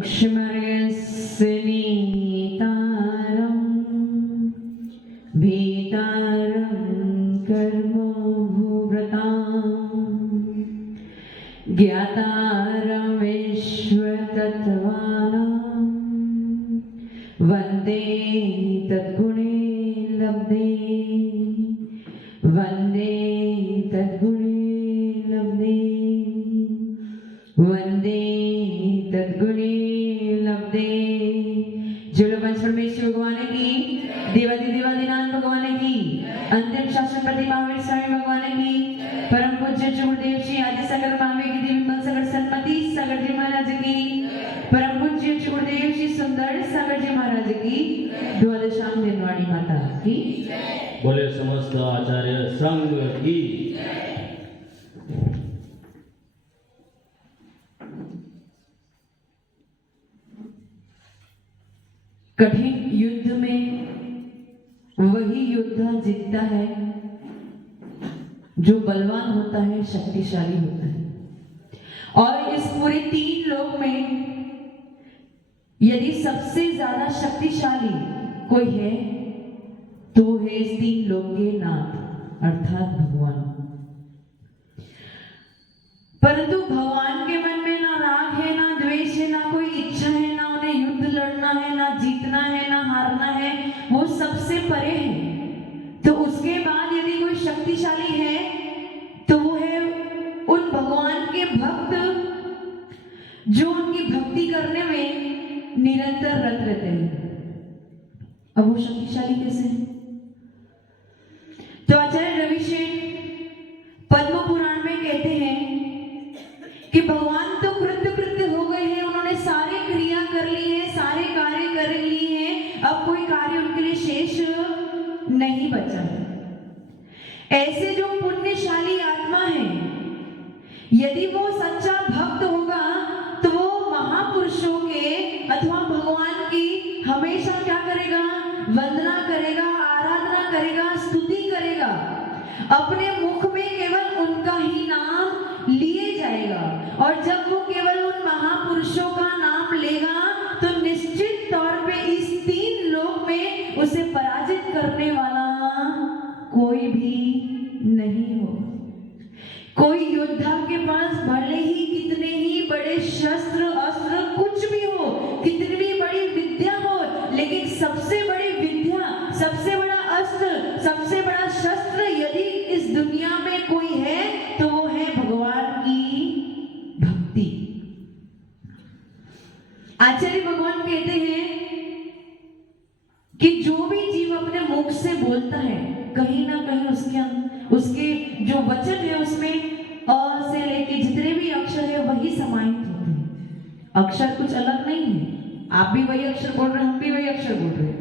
क्षमरस्नीतारं भीतारं कर्मभूव्रतां ज्ञातारं विश्वतत्त्वानां वन्दे तद्गुणे लब्धे वन्दे तद्गुणे लब्धे वन्दे तद्गुणे लब्धे। जुड़ वंश परमेश्वर भगवान की, देवादिदेवादिनाथ भगवान की, अंतिम शासन प्रति महावीर स्वामी भगवान की, परम पूज्य गुरुदेव श्री आदि सागर महावीर की विमल सागर सन्मति सागर जी महाराज की, परम पूज्य गुरुदेव श्री सुंदर सागर जी महाराज की, द्वादशाम दिनवाणी माता की। बोले समस्त आचार्य संघ की। कठिन युद्ध में वही योद्धा जीतता है जो बलवान होता है, शक्तिशाली होता है। और इस पूरे 3 लोक में यदि सबसे ज्यादा शक्तिशाली कोई है तो है इस 3 लोक के नाथ अर्थात भगवान। परंतु भगवान के मन में ना राग है, ना द्वेष है, ना कोई इच्छा है, ना उन्हें युद्ध लड़ना है, ना जीतना है, ना हारना है, वो सबसे परे है। तो उसके बाद यदि कोई शक्तिशाली है तो वो है उन भगवान के भक्त जो उनकी भक्ति करने में निरंतर रत रहते हैं। अब वो शक्तिशाली कैसे है? तो आचार्य रविशेन पद्म पुराण में कहते हैं कि भगवान तो कृत्य हो गए हैं, उन्होंने सारे क्रिया कर ली है, सारे कार्य कर लिए हैं, अब कोई कार्य उनके लिए शेष नहीं बचा। ऐसे जो पुण्यशाली आत्मा है, यदि वो सच्चा भक्त होगा तो वो महापुरुषों के अथवा भगवान की हमेशा क्या करेगा? वंदना करेगा, आराधना करेगा, स्तुति करेगा। अपने मुख में केवल उनका ही नाम लिए जाएगा। और जब वो केवल उन महापुरुषों का नाम लेगा तो निश्चित तौर पे इस 3 लोक में उसे पराजित करने वाला कोई भी नहीं हो। कोई योद्धा के पास भले ही कितने ही बड़े शस्त्र अस्त्र कुछ भी हो, कितनी भी बड़ी विद्या हो, लेकिन सबसे बड़ी विद्या, सबसे बड़ा अस्त्र, सबसे बड़ा शस्त्र यदि इस दुनिया में कोई है तो वो है भगवान की भक्ति। आचार्य भगवान कहते हैं कि जो भी जीव अपने मुख से बोलता है, कहीं ना कहीं उसके जो वचन है उसमें अ से लेके जितने भी अक्षर है वही समाहित होते हैं। अक्षर कुछ अलग नहीं है। आप भी वही अक्षर बोल रहे हैं, हम भी वही अक्षर बोल रहे हैं,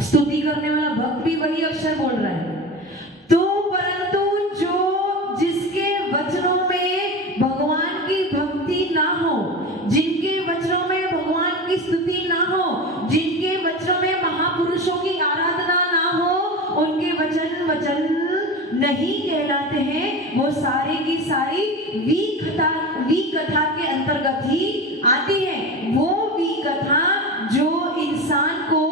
स्तुति करने वाला भक्त भी वही अक्षर बोल रहा है। तो परंतु जो जिसके वचनों में भगवान की भक्ति ना हो, जिनके वचनों में भगवान की स्तुति ना हो, जिनके वचनों में महापुरुषों की आराधना ना हो, उनके वचन नहीं कहलाते हैं। वो सारी की सारी विकथा के अंतर्गत ही आती है। वो विकथा जो इंसान को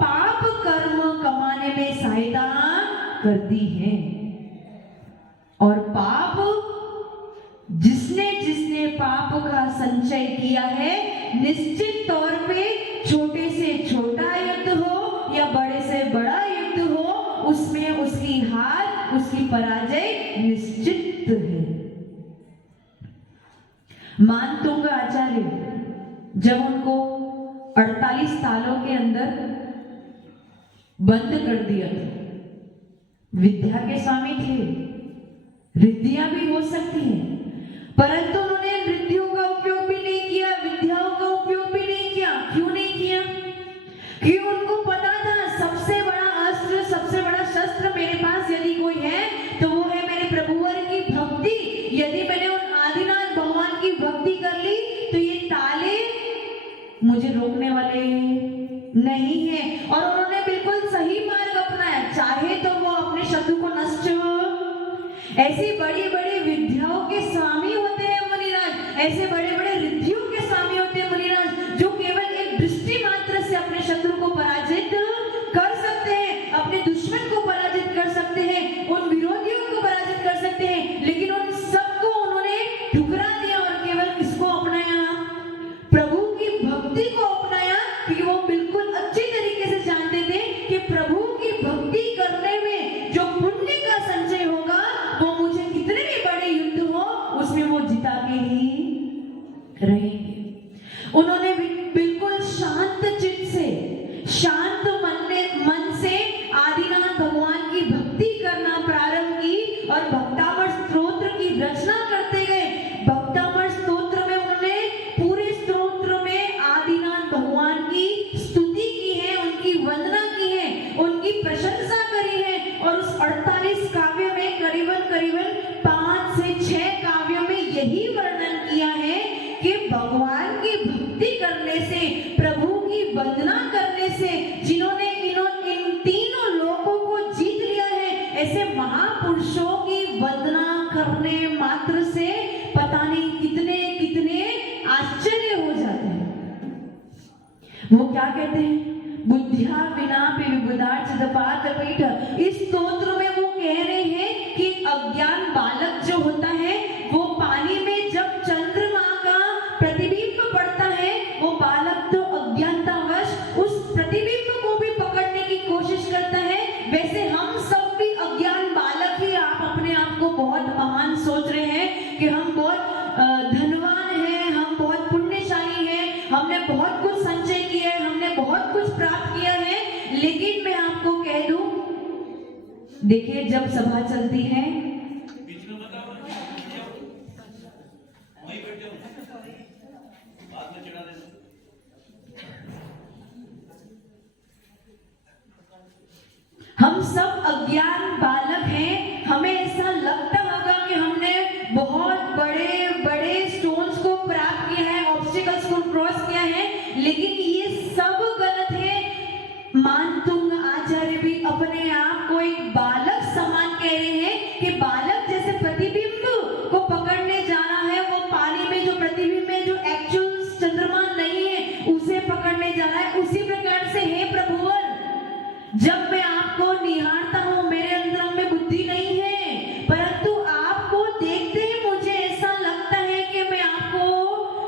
पाप कर्म कमाने में सहायता करती है। और पाप जिसने पाप का संचय किया है, निश्चित तौर पे छोटे से छोटा युद्ध हो या बड़े से बड़ा युद्ध हो, उसमें उसकी हार, उसकी पराजय निश्चित है। मानतुंग आचार्य जब उनको 48 सालों के अंदर बंद कर दिया था, विद्या के स्वामी थे, रिद्धियां भी हो सकती हैं, परंतु उन्होंने रिद्धियों का उपयोग भी नहीं किया, विद्याओं का उपयोग भी नहीं किया। क्यों नहीं किया? क्योंकि उनको पता था सबसे बड़ा अस्त्र, सबसे बड़ा शस्त्र मेरे पास यदि कोई है तो वो है मेरे प्रभुवर की भक्ति। यदि मैंने उन आदिनाथ भगवान की भक्ति कर ली तो ये ताले मुझे रोकने वाले नहीं है। और उन्होंने बिल्कुल सही मार्ग अपनाया, चाहे तो वो अपने शत्रु को नष्ट, ऐसी बड़ी बड़ी विद्याओं के स्वामी होते हैं मुनिराज, ऐसे बड़े बड़े रिद्धियों के स्वामी होते हैं मुनिराज, जो केवल करने से, प्रभु की वंदना करने से, जिन्होंने इन तीनों लोगों को जीत लिया है, ऐसे महापुरुषों की वंदना करने मात्र से पता नहीं कितने कितने आश्चर्य हो जाते हैं। वो क्या कहते हैं? बुद्धिया विना पीठ। इस स्तोत्र में वो कह रहे हैं कि अज्ञान बालक जो होता है वो पानी में जब चंद्रमा का प्रतिबिंब पड़ता है, वो बालक तो अज्ञानतावश उस प्रतिबिंब को भी पकड़ने की कोशिश करता है। वैसे हम सब भी अज्ञान बालक ही आप अपने आप को बहुत महान सोच रहे हैं कि हम बहुत धनवान हैं, हम बहुत पुण्यशाली हैं, हमने बहुत कुछ संचय किया है, हमने बहुत कुछ प्राप्त किया है। लेकिन मैं आपको कह दूं, देखिए जब सभा चलती है हम सब अज्ञान बालक हैं, हमें ऐसा लगता होगा कि हमने बहुत बड़े बड़े स्टोन्स को प्राप्त किया है, ऑब्स्टिकल्स को क्रॉस किया है, लेकिन ये सब गलत है। मानतुंग आचार्य भी अपने आप को एक बालक समान कह रहे हैं कि बालक जैसे प्रतिबिंब को पकड़ने जाना है, वो पानी में जो प्रतिबिंब है, जो एक्चुअल चंद्रमा नहीं है, उसे पकड़ने जाना है। उसी प्रकार से हे प्रभुवर, जब मैं आपको निहारता हूं, मेरे अंदर में बुद्धि नहीं है, परंतु आपको देखते ही मुझे ऐसा लगता है कि मैं आपको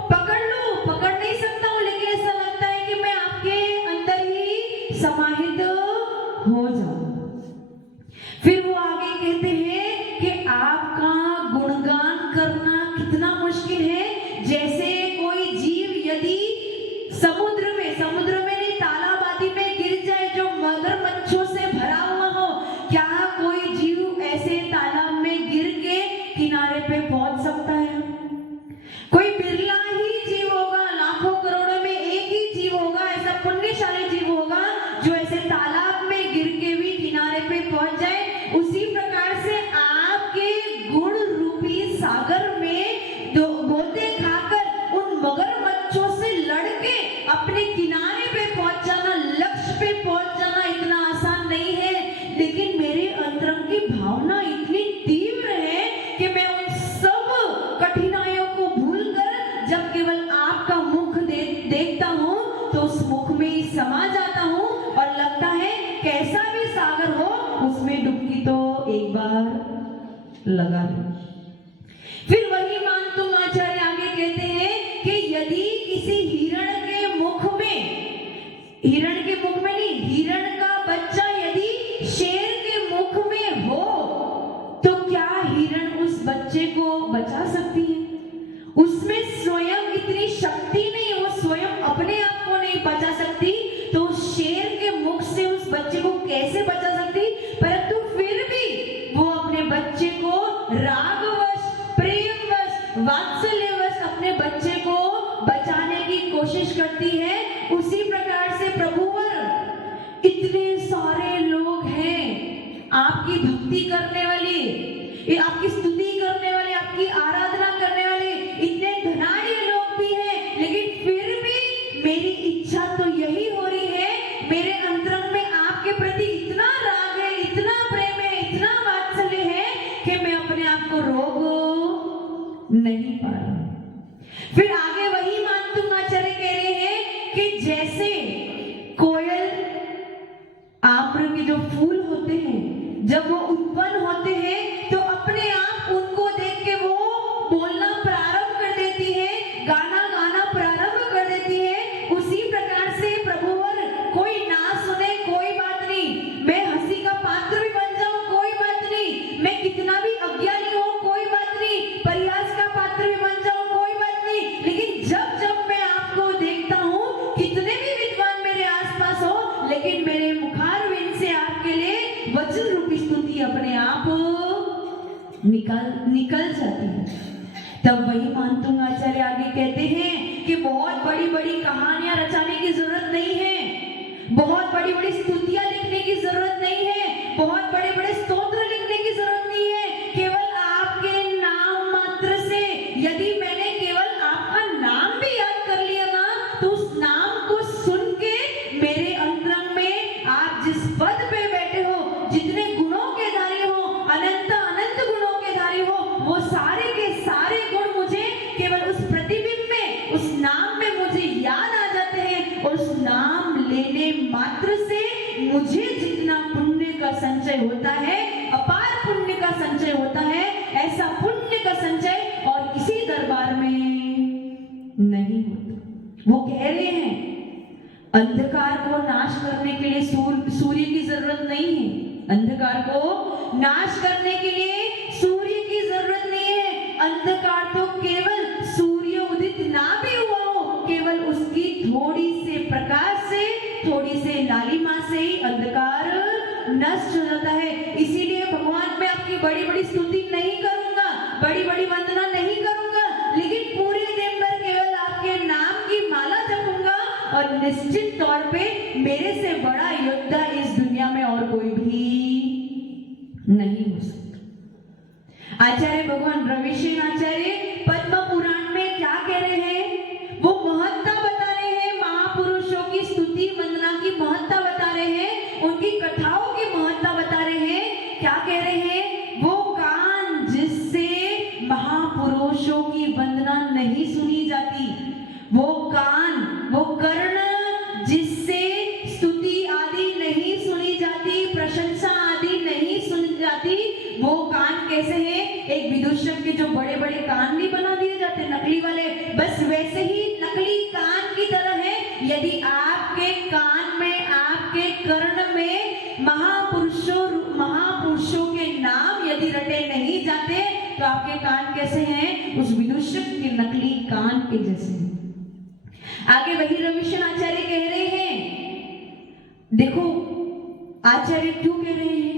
पकड़ लूं, पकड़ नहीं सकता हूं, लेकिन ऐसा लगता है कि मैं आपके अंदर ही समाहित हो जाऊं। फिर वो आगे कहते हैं कि आपका गुणगान करना कितना मुश्किल है। जैसे कोई जीव यदि समुद्र में नहीं, तालाब आदि में गिर जाए, जो मगरमच्छों से भरा हुआ हो, क्या कोई जीव ऐसे तालाब में गिर के किनारे पे पहुंच सकता है? कोई बिरला ही जीव होगा, लाखों करोड़ों में एक ही जीव होगा, ऐसा पुण्यशाली जीव होगा जो ऐसे तालाब में गिर के भी किनारे पे पहुंच जाए। उसी प्रकार से आपके गुण रूपी सागर में गोते खाकर उन मगरमच्छों से लड़के अपने किनारे पे पहुंच जाना, लक्ष्य पे पहुंच जाना इतना आसान नहीं है। लेकिन मेरे अंतरंग की भावना इतनी तीव्र है कि मैं उन सब कठिनाइयों को भूलकर जब केवल आपका मुख देखता हूँ तो उस मुख में ही समा जाता हूँ, और लगता है कैसा भी सागर हो उसमें डुबकी तो एक बार लगा लो। फिर वही मानतुंग आचार्य आगे कहते हैं कि यदि किसी हिरण के मुख में नहीं, हिरण का बच्चा यदि शेर के मुख में हो तो क्या हिरण उस बच्चे को बचा सकती है? उसमें स्वयं इतनी शक्ति नहीं, वो स्वयं अपने आप को नहीं बचा सकती, तो उस शेर के मुख से उस बच्चे को कैसे बचा सकती? परंतु फिर भी वो अपने बच्चे को रागवश, प्रेमवश, वात्सल्यवश अपने बच्चे को बचाने की कोशिश करती है। उसी प्रकार से प्रभुवर, इतने सारे लोग हैं आपकी भक्ति करने वाले, आपकी स्तुति करने वाले, आपकी आराधना करने वाले, इतने धनाढ़ लोग भी हैं, लेकिन फिर भी मेरी इच्छा तो यही हो रही है, मेरे अंतरंग में आपके प्रति इतना राग है, इतना प्रेम है, इतना वात्सल्य है कि मैं अपने आप को रोक नहीं पा रहा। फिर आगे वही मानतुंग आचार्य कह रहे हैं कि जैसे कोयल, आम्र के जो फूल होते हैं, जब वो उत्पन्न होते हैं तो अपने आप उनको देख के वो बोलना प्रारंभ कर देती है, गाना गाना प्रारंभ कर देती है। उसी प्रकार से प्रभुवर, कोई ना सुने कोई बात नहीं, मैं हंसी का पात्र भी बन जाऊं कोई बात नहीं, मैं कितना भी अज्ञानी हूं कोई बात नहीं, परिहास का पात्र भी बन जाऊं कोई बात नहीं, लेकिन जब जब मैं आपको देखता हूं, कितने भी विद्वान मेरे आसपास हो, लेकिन मेरे मुखारविंद से आपके लिए वचन रूपी स्तुति अपने आप निकल जाती है। तब वही मानतुंग आचार्य आगे कहते हैं कि बहुत बड़ी बड़ी कहानियां रचाने की जरूरत नहीं है, बहुत बड़ी बड़ी स्तुतियां लिखने की जरूरत नहीं है, बहुत बड़े बड़े स्तोत्र लिखने की जरूरत नहीं है। केवल आपके नाम मात्र से, यदि मैंने केवल आपका नाम भी याद कर लिया ना, तो उस नाम को सुन के मेरे अंतरंग में आप जिस पद पे बैठे हो, जितने गुणों के धारी हो, अनंत अनंत गुणों के धारी हो, वो सारे के सारे गुण मुझे केवल उस प्रतिबिंब में, उस नाम में मुझे याद आ जाते हैं। और उस नाम लेने मात्र से मुझे जितना पुण्य का संचय होता है, अपार पुण्य का संचय होता है, ऐसा पुण्य का संचय और किसी दरबार में नहीं होता। वो कह रहे हैं अंधकार को नाश करने के लिए सूर्य की जरूरत नहीं है, अंधकार को नाश करने के लिए सूर्य की जरूरत नहीं है। अंधकार तो केवल सूर्य उदित ना भी हुआ हो, केवल उसकी थोड़ी से प्रकाश से, थोड़ी से लालिमा से ही अंधकार नष्ट हो जाता है। इसीलिए भगवान मैं आपकी बड़ी बड़ी स्तुति नहीं करूंगा, बड़ी बड़ी वंदना नहीं करूंगा, लेकिन पूरे दिन भर केवल आपके नाम की माला जपूंगा और निश्चित तौर पे मेरे से बड़ा योद्धा इस दुनिया में और कोई भी नहीं हो सकता। आचार्य भगवान रविशेन आचार्य पद्म पुराण में क्या कह रहे हैं? वो महत्ता बता रहे हैं, महापुरुषों की स्तुति वंदना की महत्ता बता रहे हैं, उनकी कथाओं की महत्ता बता रहे हैं। क्या कह रहे हैं? वो कान जिससे महापुरुषों की वंदना नहीं सुनी जाती, वो कान, वो कर्ण जिससे स्तुति आदि नहीं सुनी जाती, प्रशंसा आदि नहीं सुनी जाती, वो कान कैसे हैं? एक विदूषक के जो बड़े बड़े कान नहीं बना दिए जाते नकली वाले, बस वैसे ही नकली कान की तरह है। यदि आपके कान में, आपके कर्ण में महापुरुषों के नाम यदि रटे नहीं जाते तो आपके कान कैसे हैं? उस विदूषक के नकली कान के जैसे। आगे वही रविशेन आचार्य कह रहे हैं, देखो आचार्य क्यों कह रहे हैं?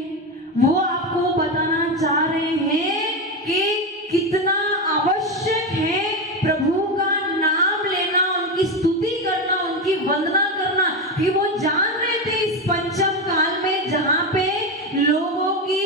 वो आपको बताना चाह रहे हैं कि कितना आवश्यक है प्रभु का नाम लेना, उनकी स्तुति करना, उनकी वंदना करना। कि वो जान रहे थे इस पंचम काल में जहां पे लोगों की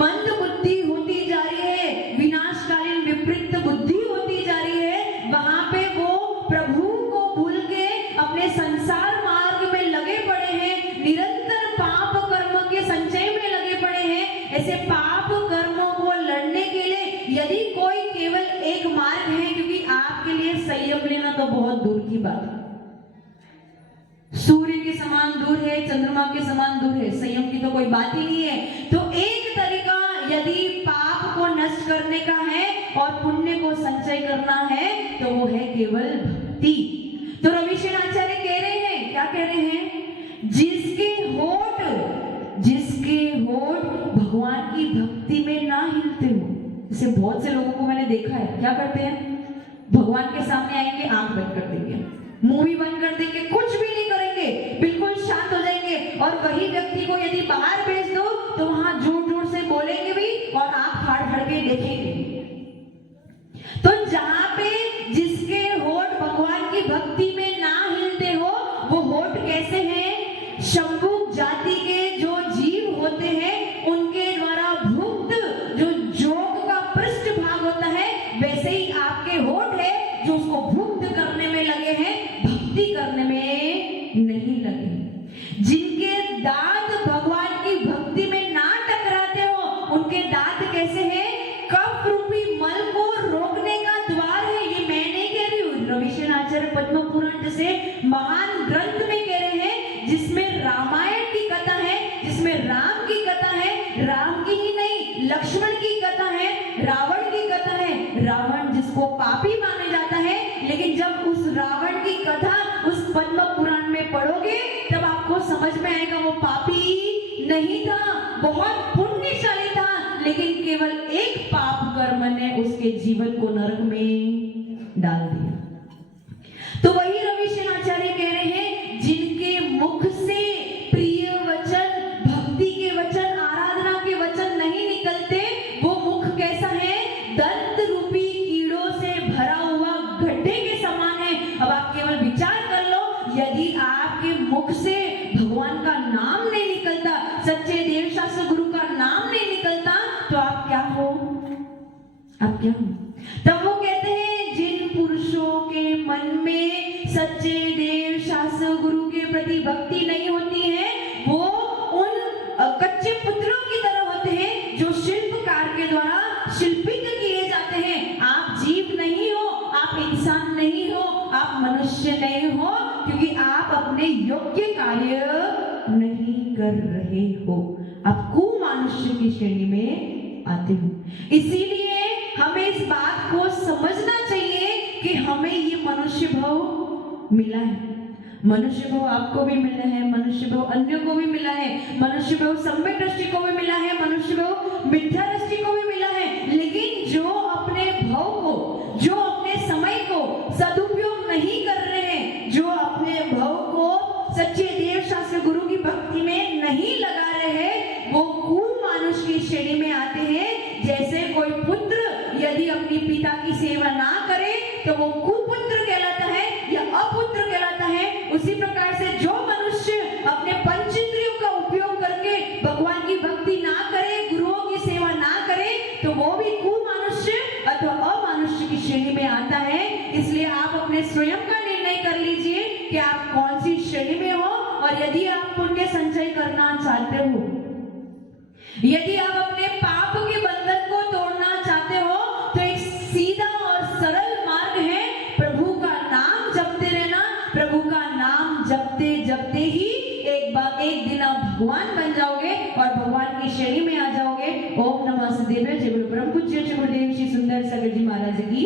मंद बुद्धि होती जा रही है, विनाशकालीन विपरीत बुद्धि होती जा रही है, वहां पे वो प्रभु को भूल के अपने संसार मार्ग में लगे पड़े हैं, निरंतर पाप कर्म के संचय में लगे पड़े हैं। ऐसे पाप कर्मों को लड़ने के लिए यदि कोई केवल एक मार्ग है, क्योंकि आपके लिए संयम लेना तो बहुत दूर की बात है, सूर्य के समान दूर है, चंद्रमा के समान दूर है, संयम की तो कोई बात ही नहीं है। तो एक तरीका यदि पाप को नष्ट करने का है और पुण्य को संचय करना है तो वो है केवल भक्ति। तो रविशेन आचार्य कह रहे हैं, क्या कह रहे हैं? जिसके होठ भगवान की भक्ति में ना हिलते हो, जैसे बहुत से लोगों को मैंने देखा है, क्या करते हैं? भगवान के सामने आएंगे, आंख बंद कर देंगे, मुंह भी बंद कर देंगे, कुछ भी नहीं करेंगे, बिल्कुल शांत हो जाएंगे। और वही व्यक्ति को यदि बाहर भेज दो तो वहां जोर जोर से बोलेंगे भी और आंख फाड़ फाड़ के देखेंगे। तो जहां पे जिसके होठ भगवान की भक्ति में ना हिलते हो, वो होठ कैसे हैं? शंभु जाति के जो जीव होते हैं उनके द्वारा भुक्त जो जोग का पृष्ठ भाग होता है, वैसे ही आपके होठ है जो उसको भुक्त करने में लगे हैं, भक्ति करने में नहीं लगे। जिनके दांत भगवान की भक्ति में ना टकराते हो, उनके दांत कैसे हैं? कफ रूपी मल को रोकने का द्वार है। ये मैं नहीं कह रही हूँ, रविशेन आचार्य पद्म पुराण जैसे महान ग्रंथ में कह रहे हैं, जिसमें रामायण की कथा है, जिसमें राम की कथा है, राम की ही नहीं लक्ष्मण की कथा है, रावण की कथा है। रावण जिसको पापी माना जाता है, लेकिन जब उस रावण की कथा उस पद्म पुराण में पढ़ोगे तब आपको समझ में आएगा वो पापी नहीं था, बहुत पुण्यशाली था, लेकिन केवल एक पाप कर्म ने उसके जीवन को नरक में डाल दिया। तो वही रविशेन आचार्य कह रहे हैं, जिनके मुख से प्रिय वचन, भक्ति के वचन, आराधना के वचन नहीं निकलते, वो मुख कैसा है? दंत रूपी कीड़ों से भरा हुआ गड्ढे के समान है। अब आप केवल विचार कर लो, यदि आपके मुख से भगवान का नाम नहीं निकलता, सच्चे देव शास्त्र गुरु का नाम नहीं निकलता, तो आप क्या हो? आप क्या हो? तब वो कहते हैं, जिन पुरुषों के मन में सच्चे देव शास्त्र गुरु के प्रति भक्ति नहीं होती है, वो उन कच्चे पुतलों की तरह होते हैं जो शिल्पकार के द्वारा शिल्पित किए जाते हैं। आप जीव नहीं हो, आप इंसान नहीं हो, आप मनुष्य नहीं हो, क्योंकि आप अपने योग्य कार्य नहीं कर रहे हो, आप कुमनुष्य की श्रेणी में आते हो। इसीलिए हमें इस बात को समझना चाहिए कि हमें ये मनुष्य भाव मिला है। मनुष्य भाव आपको भी मिला है, मनुष्य भाव अन्य को भी मिला है, मनुष्य भाव सम्यक दृष्टि को भी मिला है, मनुष्य भाव मिथ्या दृष्टि को भी मिला है। लेकिन जो अपने भाव को, जो अपने समय को सदुपयोग नहीं कर रहे हैं, जो अपने भाव को सच्चे देव शास्त्र गुरु की भक्ति में नहीं लगा रहे हैं, वो कुमानुष की श्रेणी में आते हैं। जैसे कोई पुत्र यदि अपनी पिता की सेवा ना करे तो वो कुपुत्र कहलाता है या अपुत्र कहलाता है। उसी प्रकार से जो मनुष्य अपने पंचेंद्रियों का उपयोग करके भगवान की भक्ति ना करे, गुरुओं की सेवा ना करे, तो वो भी कुमनुष्य अथवा अमनुष्य की श्रेणी में आता है। इसलिए आप अपने स्वयं का निर्णय कर लीजिए कि आप कौन सी श्रेणी में हो। और यदि आप पुण्य संचय करना चाहते हो, यदि आप अपने पाप के बंधन को तोड़ना चाहते हो, तो एक सीधा और सरल मार्ग है, प्रभु का नाम जपते रहना। प्रभु का नाम जपते जपते ही एक दिन आप भगवान बन जाओगे और भगवान की श्रेणी में आ जाओगे। ओम नमः सदेव। जय गुरु परम पूज्य श्री गुरुदेव श्री सुंदर सागर जी महाराज की।